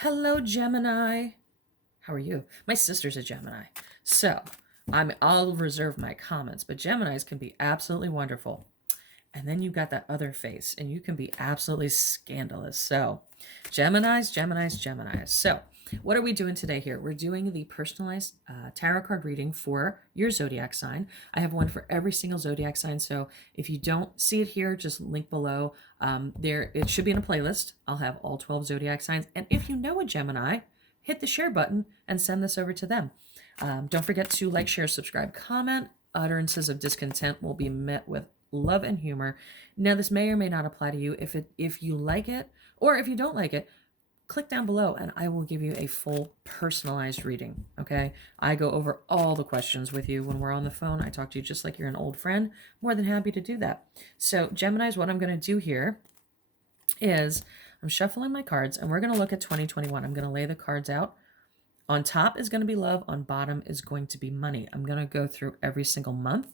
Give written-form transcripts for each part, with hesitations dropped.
Hello, Gemini. How are you? My sister's a Gemini. So I'll reserve my comments, but Geminis can be absolutely wonderful. And then you've got that other face, and you can be absolutely scandalous. So, Geminis. So, what are we doing today here? We're doing the personalized tarot card reading for your zodiac sign. I have one for every single zodiac sign. So, if you don't see it here, just link below. There, it should be in a playlist. I'll have all 12 zodiac signs. And if you know a Gemini, hit the share button and send this over to them. Don't forget to like, share, subscribe, comment. Utterances of discontent will be met with love and humor. Now, this may or may not apply to you. If you like it or if you don't like it, click down below and I will give you a full personalized reading. Okay, I go over all the questions with you when we're on the phone. I talk to you just like you're an old friend. More than happy to do that. So, Geminis, what I'm going to do here is I'm shuffling my cards and we're going to look at 2021. I'm going to lay the cards out. On top is going to be love. On bottom is going to be money. I'm going to go through every single month.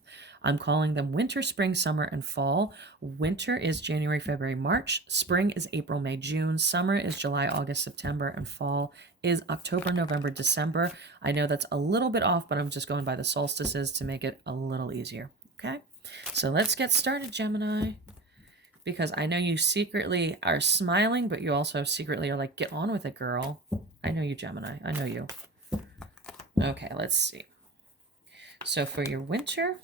I'm calling them winter, spring, summer, and fall. Winter is January, February, March. Spring is April, May, June. Summer is July, August, September. And fall is October, November, December. I know that's a little bit off, but I'm just going by the solstices to make it a little easier. Okay? So let's get started, Gemini. Because I know you secretly are smiling, but you also secretly are like, get on with it, girl. I know you, Gemini. I know you. Okay, let's see. So for your winter,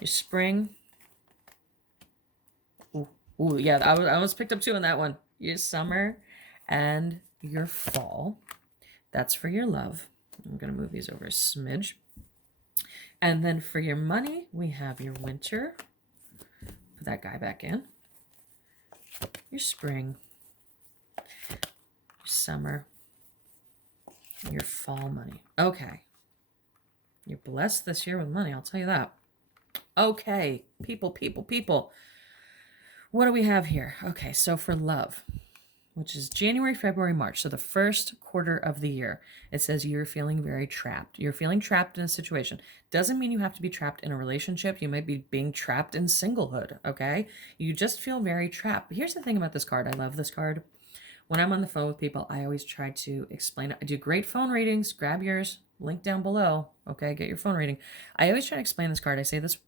your spring. Ooh, yeah, I almost picked up two on that one. Your summer and your fall. That's for your love. I'm going to move these over a smidge. And then for your money, we have your winter. Put that guy back in. Your spring. Your summer. Your fall money. Okay. You're blessed this year with money, I'll tell you that. Okay, people. What do we have here? Okay, so for love, which is January, February, March, so the first quarter of the year, it says you're feeling very trapped. You're feeling trapped in a situation. Doesn't mean you have to be trapped in a relationship. You might be being trapped in singlehood, okay? You just feel very trapped. But here's the thing about this card. I love this card. When I'm on the phone with people, I always try to explain it. I do great phone readings. Grab yours. Link down below. Okay, get your phone reading. I always try to explain this card. I say this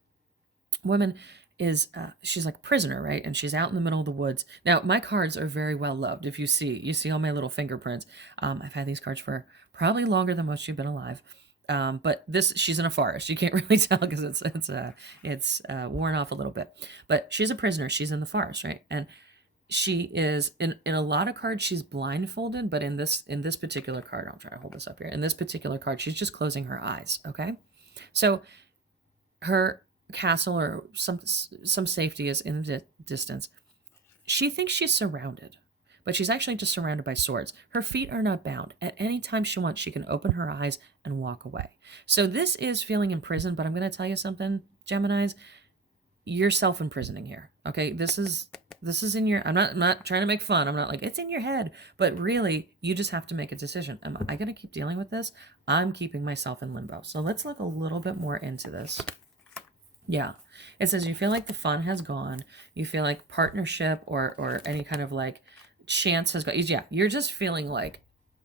woman is she's like a prisoner, right? And she's out in the middle of the woods. Now, my cards are very well loved. If you see all my little fingerprints. I've had these cards for probably longer than most you've been alive. But she's in a forest. You can't really tell because it's worn off a little bit. But she's a prisoner. She's in the forest, right? And she is in a lot of cards she's blindfolded, but in this particular card, I'll try to hold this up here. In this particular card, she's just closing her eyes. Okay, so her castle or some safety is in the distance. She thinks she's surrounded, but she's actually just surrounded by swords. Her feet are not bound. At any time she wants, she can open her eyes and walk away. So this is feeling imprisoned, but I'm going to tell you something, Geminis. You're self-imprisoning here. Okay, this is in your, I'm not trying to make fun. I'm not like it's in your head, but really you just have to make a decision. Am I going to keep dealing with this? I'm keeping myself in limbo. So let's look a little bit more into this. Yeah, it says you feel like the fun has gone. You feel like partnership or any kind of like chance has gone. Yeah, you're just feeling like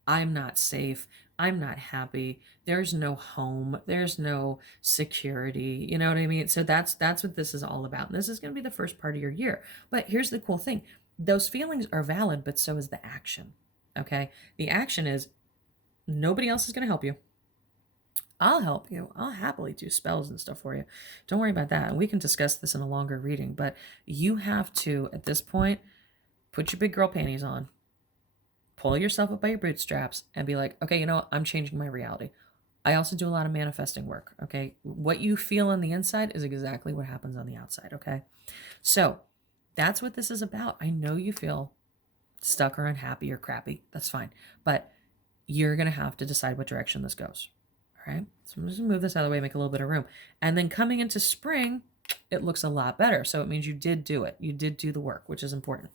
I'm not safe. I'm not happy. There's no home. There's no security. You know what I mean? So that's what this is all about. And this is going to be the first part of your year. But here's the cool thing. Those feelings are valid, but so is the action. Okay? The action is nobody else is going to help you. I'll help you. I'll happily do spells and stuff for you. Don't worry about that. And we can discuss this in a longer reading. But you have to, at this point, put your big girl panties on. Pull yourself up by your bootstraps and be like, okay, you know what? I'm changing my reality. I also do a lot of manifesting work, okay? What you feel on the inside is exactly what happens on the outside, okay? So that's what this is about. I know you feel stuck or unhappy or crappy. That's fine. But you're going to have to decide what direction this goes. All right, so I'm just gonna move this out of the way, make a little bit of room. And then coming into spring, it looks a lot better. So it means you did do it. You did do the work, which is important.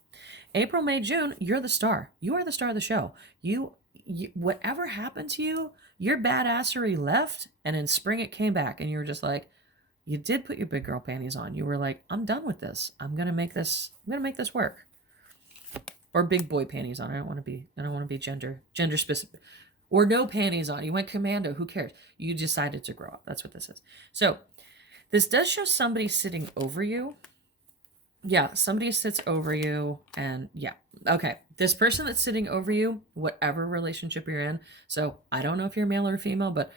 April, May, June, you're the star. You are the star of the show. You whatever happened to you, your badassery left, and in spring it came back, and you were just like, you did put your big girl panties on. You were like, I'm done with this. I'm gonna make this work. or big boy panties on. I don't want to be gender specific. Or no panties on. You went commando. Who cares? You decided to grow up. That's what this is. So this does show somebody sitting over you. Yeah, somebody sits over you, and yeah. Okay, this person that's sitting over you, whatever relationship you're in, so I don't know if you're male or female, but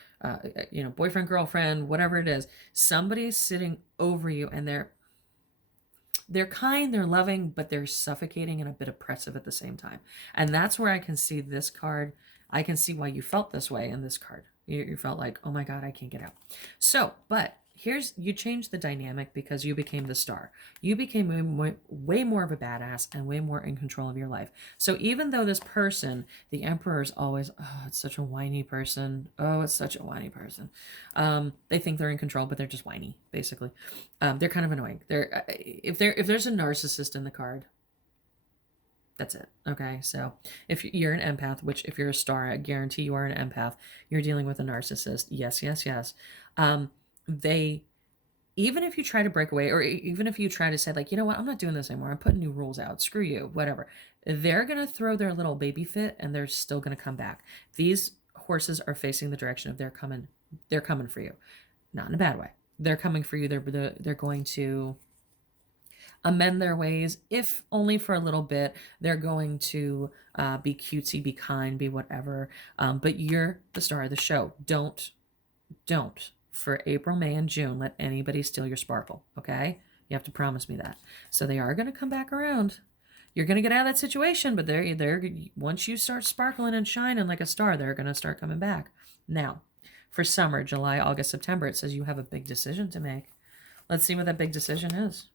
you know, boyfriend, girlfriend, whatever it is, somebody's sitting over you, and they're kind, they're loving, but they're suffocating and a bit oppressive at the same time. And that's where I can see this card. I can see why you felt this way in this card. You felt like, oh my God, I can't get out. So, but you changed the dynamic because you became the star. You became way more of a badass and way more in control of your life. So even though this person, the Emperor, is always, oh, it's such a whiny person. Oh, it's such a whiny person. They think they're in control, but they're just whiny, basically. They're kind of annoying. If there's a narcissist in the card, that's it. Okay. So if you're an empath, which if you're a star, I guarantee you are an empath, you're dealing with a narcissist. Yes, yes, yes. They, even if you try to break away, or even if you try to say like, you know what, I'm not doing this anymore. I'm putting new rules out. Screw you, whatever. They're going to throw their little baby fit and they're still going to come back. These horses are facing the direction of they're coming for you. Not in a bad way. They're coming for you. They're going to amend their ways, if only for a little bit. They're going to be cutesy, be kind, be whatever. But you're the star of the show. Don't, for April, May, and June, let anybody steal your sparkle, okay? You have to promise me that. So they are going to come back around. You're going to get out of that situation, but they're once you start sparkling and shining like a star, they're going to start coming back. Now, for summer, July, August, September, it says you have a big decision to make. Let's see what that big decision is.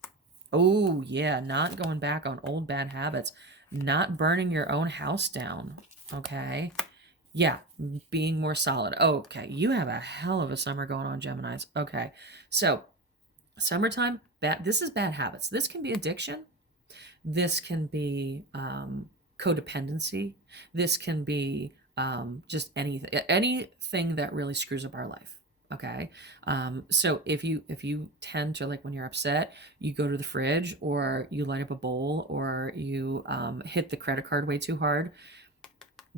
Oh, yeah, not going back on old bad habits. Not burning your own house down, okay? Yeah, being more solid. Okay, you have a hell of a summer going on, Geminis. Okay, so summertime, this is bad habits. This can be addiction. This can be codependency. This can be just anything that really screws up our life. Okay. So if you tend to, like, when you're upset, you go to the fridge or you light up a bowl or you hit the credit card way too hard,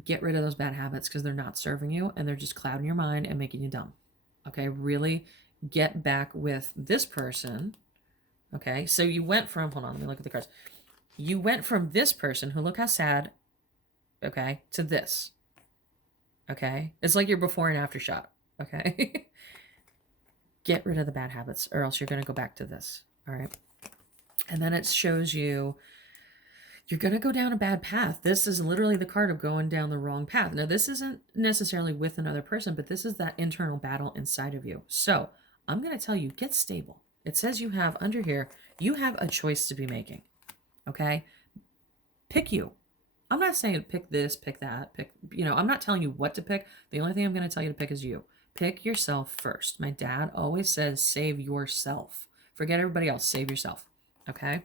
get rid of those bad habits because they're not serving you and they're just clouding your mind and making you dumb. Okay. Really get back with this person. Okay. So you went from, hold on, let me look at the cards. You went from this person who, look how sad, okay, to this. Okay. It's like your before and after shot. Okay. Get rid of the bad habits or else you're going to go back to this. All right. And then it shows you you're going to go down a bad path. This is literally the card of going down the wrong path. Now, this isn't necessarily with another person, but this is that internal battle inside of you. So I'm going to tell you, get stable. It says you have under here, you have a choice to be making. Okay. Pick you. I'm not saying pick this, pick that, pick, I'm not telling you what to pick. The only thing I'm going to tell you to pick is you. Pick yourself first. My dad always says, save yourself. Forget everybody else. Save yourself. Okay?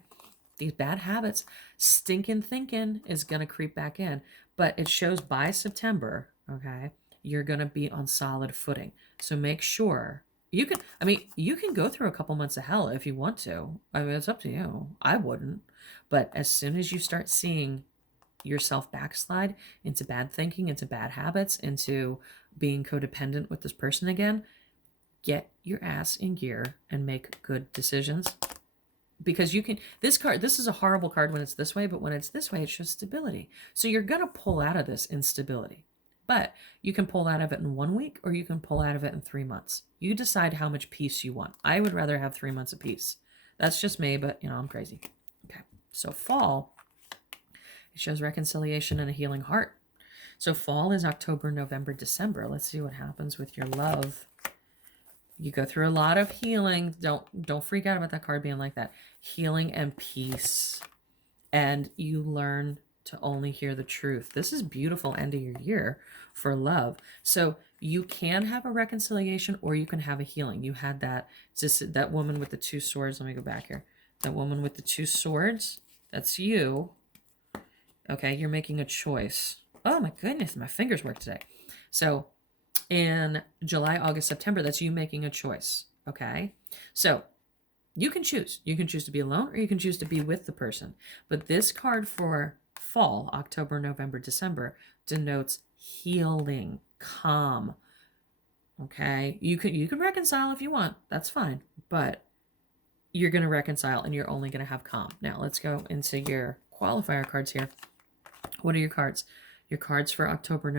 These bad habits, stinking thinking is going to creep back in. But it shows by September, okay, you're going to be on solid footing. So make sure you can go through a couple months of hell if you want to. I mean, it's up to you. I wouldn't. But as soon as you start seeing yourself backslide into bad thinking, into bad habits, into being codependent with this person again, get your ass in gear and make good decisions. Because you can, this is a horrible card when it's this way, but when it's this way, it shows stability. So you're going to pull out of this instability. But you can pull out of it in 1 week or you can pull out of it in 3 months. You decide how much peace you want. I would rather have 3 months of peace. That's just me, but I'm crazy. Okay. So fall, it shows reconciliation and a healing heart. So fall is October, November, December. Let's see what happens with your love. You go through a lot of healing. Don't freak out about that card being like that. Healing and peace. And you learn to only hear the truth. This is beautiful end of your year for love. So you can have a reconciliation or you can have a healing. You had that woman with the 2 swords. Let me go back here. That woman with the 2 swords, that's you. Okay, you're making a choice. Oh my goodness, my fingers work today. So in July, August, September, that's you making a choice. Okay, so you can choose. You can choose to be alone or you can choose to be with the person. But this card for fall, October, November, December, denotes healing, calm. Okay, you can reconcile if you want. That's fine, but you're going to reconcile and you're only going to have calm. Now let's go into your qualifier cards here. What are your cards? Your cards for October,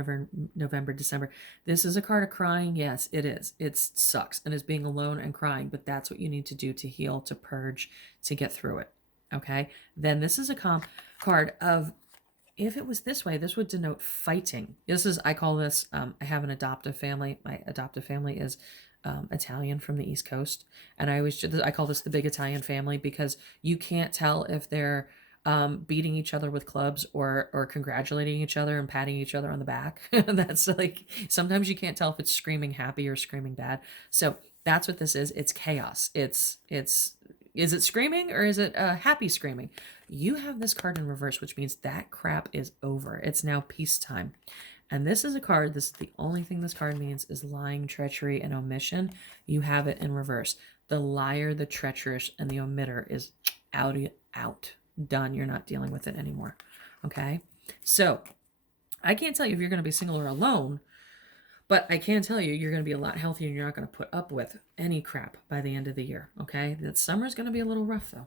November, December. This is a card of crying. Yes, it is. It sucks and is being alone and crying, but that's what you need to do to heal, to purge, to get through it. Okay. Then this is a calm card of, if it was this way, this would denote fighting. This is, I call this, I have an adoptive family. My adoptive family is Italian from the East Coast. And I call this the big Italian family, because you can't tell if they're beating each other with clubs or congratulating each other and patting each other on the back. That's like, sometimes you can't tell if it's screaming happy or screaming bad. So that's what this is. It's chaos. Is it screaming or is it happy screaming? You have this card in reverse, which means that crap is over. It's now peacetime. And this is a card, this is the only thing this card means, is lying, treachery, and omission. You have it in reverse. The liar, the treacherous, and the omitter is out. Done. You're not dealing with it anymore. Okay? So, I can't tell you if you're going to be single or alone, but I can tell you you're going to be a lot healthier and you're not going to put up with any crap by the end of the year. Okay? That summer's going to be a little rough, though.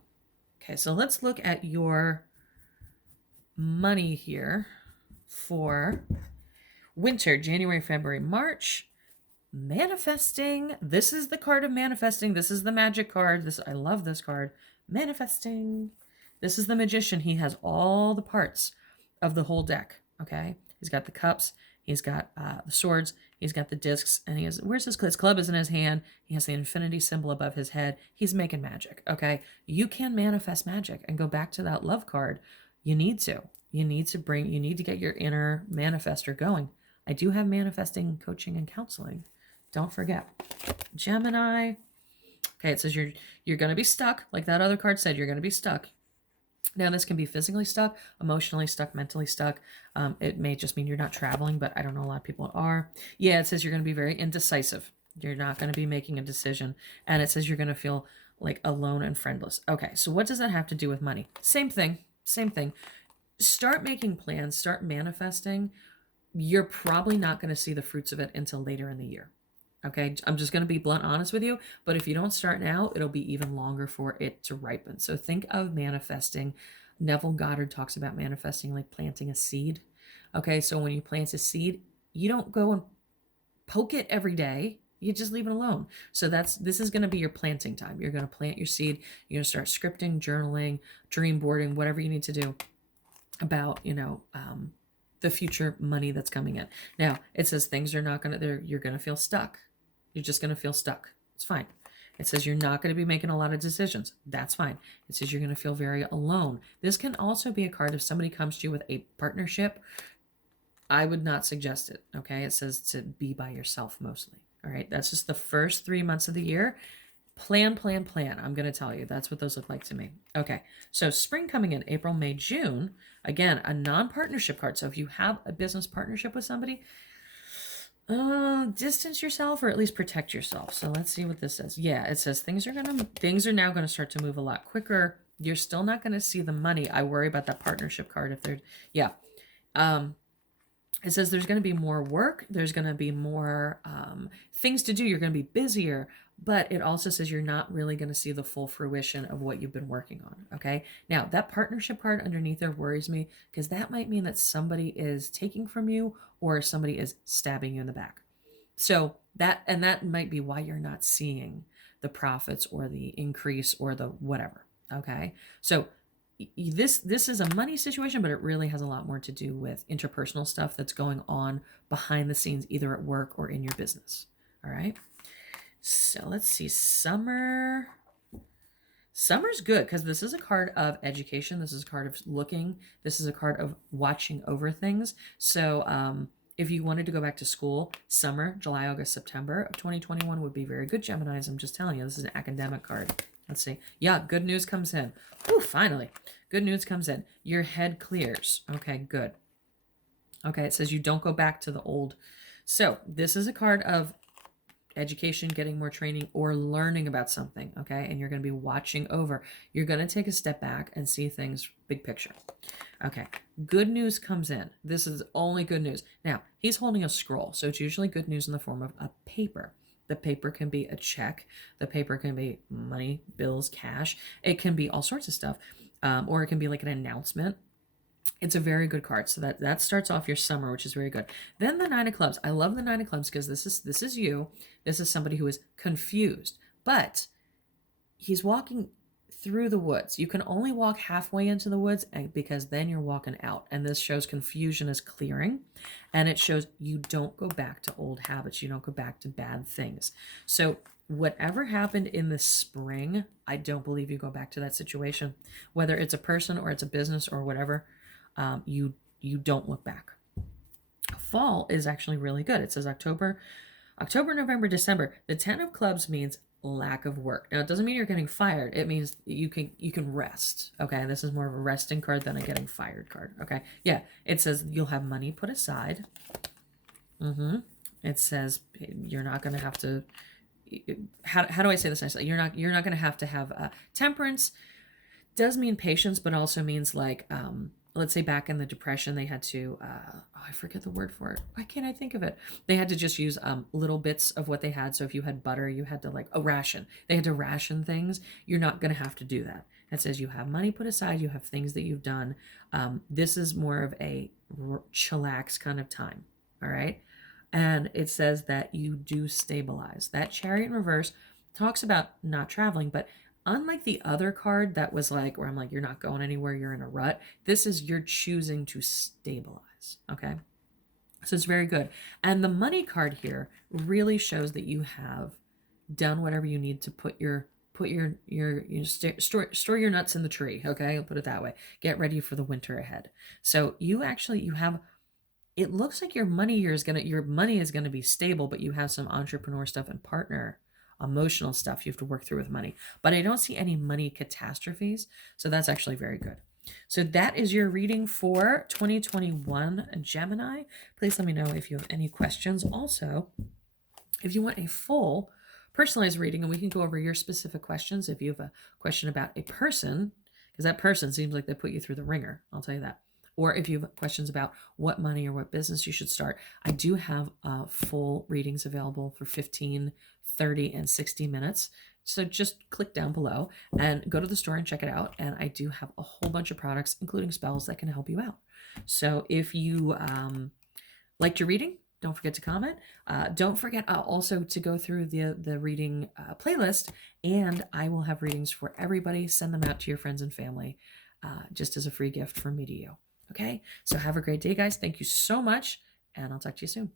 Okay, so let's look at your money here for winter, January, February, March. Manifesting. This is the card of manifesting. This is the magic card. I love this card. Manifesting. This is the magician. He has all the parts of the whole deck. Okay. He's got the cups. He's got the swords. He's got the discs. And he has, where's his club? His club is in his hand. He has the infinity symbol above his head. He's making magic. Okay. You can manifest magic and go back to that love card. You need to. You need to get your inner manifester going. I do have manifesting coaching and counseling. Don't forget. Gemini. Okay, it says you're going to be stuck. Like that other card said, you're going to be stuck. Now, this can be physically stuck, emotionally stuck, mentally stuck. It may just mean you're not traveling, but I don't know, a lot of people are. Yeah, it says you're going to be very indecisive. You're not going to be making a decision. And it says you're going to feel like alone and friendless. Okay, so what does that have to do with money? Same thing. Start making plans. Start manifesting. You're probably not going to see the fruits of it until later in the year. Okay, I'm just going to be blunt honest with you, but if you don't start now, it'll be even longer for it to ripen. So think of manifesting. Neville Goddard talks about manifesting like planting a seed. Okay, so when you plant a seed, you don't go and poke it every day. You just leave it alone. So this is going to be your planting time. You're going to plant your seed. You're going to start scripting, journaling, dream boarding, whatever you need to do about, the future money that's coming in. Now, it says things are not going to, you're going to feel stuck. You're just going to feel stuck. It's fine. It says you're not going to be making a lot of decisions. That's fine. It says you're going to feel very alone. This can also be a card if somebody comes to you with a partnership. I would not suggest it. Okay. It says to be by yourself mostly. All right. That's just the first 3 months of the year. Plan. I'm going to tell you. That's what those look like to me. Okay. So spring coming in, April, May, June. Again, a non-partnership card. So if you have a business partnership with somebody, distance yourself or at least protect yourself. So let's see what this says. Yeah, it says things are now going to start to move a lot quicker. You're still not going to see the money. I worry about that partnership card. It says there's going to be more work. There's going to be more things to do. You're going to be busier, but it also says you're not really going to see the full fruition of what you've been working on. Okay. Now that partnership card underneath there worries me because that might mean that somebody is taking from you or somebody is stabbing you in the back. So that might be why you're not seeing the profits or the increase or the whatever. Okay. So this is a money situation, but it really has a lot more to do with interpersonal stuff that's going on behind the scenes, either at work or in your business. All right. So let's see. Summer's good because this is a card of education. This is a card of looking. This is a card of watching over things. So if you wanted to go back to school, summer, July, August, September of 2021 would be very good, Geminis. I'm just telling you, this is an academic card. Let's see. Yeah, good news comes in. Whew, finally. Good news comes in. Your head clears. Okay, good. Okay, it says you don't go back to the old. So this is a card of education, getting more training, or learning about something, okay? And you're going to be watching over. You're going to take a step back and see things big picture. Okay, good news comes in. This is only good news. Now, he's holding a scroll, so it's usually good news in the form of a paper. The paper can be a check. The paper can be money, bills, cash. It can be all sorts of stuff, or it can be like an announcement. It's a very good card. So that starts off your summer, which is very good. Then the Nine of Clubs. I love the Nine of Clubs because this is you. This is somebody who is confused, but he's walking through the woods. You can only walk halfway into the woods because then you're walking out. And this shows confusion is clearing, and it shows you don't go back to old habits. You don't go back to bad things. So whatever happened in the spring, I don't believe you go back to that situation, whether it's a person or it's a business or whatever. You don't look back. Fall is actually really good. It says October, November, December. The 10 of Clubs means lack of work. Now, it doesn't mean you're getting fired. It means you can rest. Okay, this is more of a resting card than a getting fired card. Okay, yeah, it says you'll have money put aside. It says you're not going to have to. How do I say this nicely? You're not going to have temperance. Does mean patience, but also means like let's say back in the Depression, they had to, I forget the word for it. Why can't I think of it? They had to just use little bits of what they had. So if you had butter, you had to like a ration. They had to ration things. You're not going to have to do that. It says you have money put aside. You have things that you've done. This is more of a chillax kind of time. All right. And it says that you do stabilize. That Chariot in reverse talks about not traveling, but unlike the other card that was like, where I'm like, you're not going anywhere, you're in a rut, this is you're choosing to stabilize, okay? So it's very good. And the money card here really shows that you have done whatever you need to put your store your nuts in the tree, okay? I'll put it that way. Get ready for the winter ahead. So you have, it looks like your money is gonna be stable, but you have some entrepreneur stuff and partner emotional stuff you have to work through with money. But I don't see any money catastrophes, so that's actually very good. So that is your reading for 2021 Gemini. Please let me know if you have any questions. Also, if you want a full personalized reading, and we can go over your specific questions. If you have a question about a person, because that person seems like they put you through the ringer, I'll tell you that. Or if you have questions about what money or what business you should start, I do have full readings available for 15, 30, and 60 minutes. So just click down below and go to the store and check it out. And I do have a whole bunch of products, including spells, that can help you out. So if you liked your reading, don't forget to comment. Don't forget also to go through the reading playlist, and I will have readings for everybody. Send them out to your friends and family just as a free gift from me to you. Okay, so have a great day, guys. Thank you so much, and I'll talk to you soon.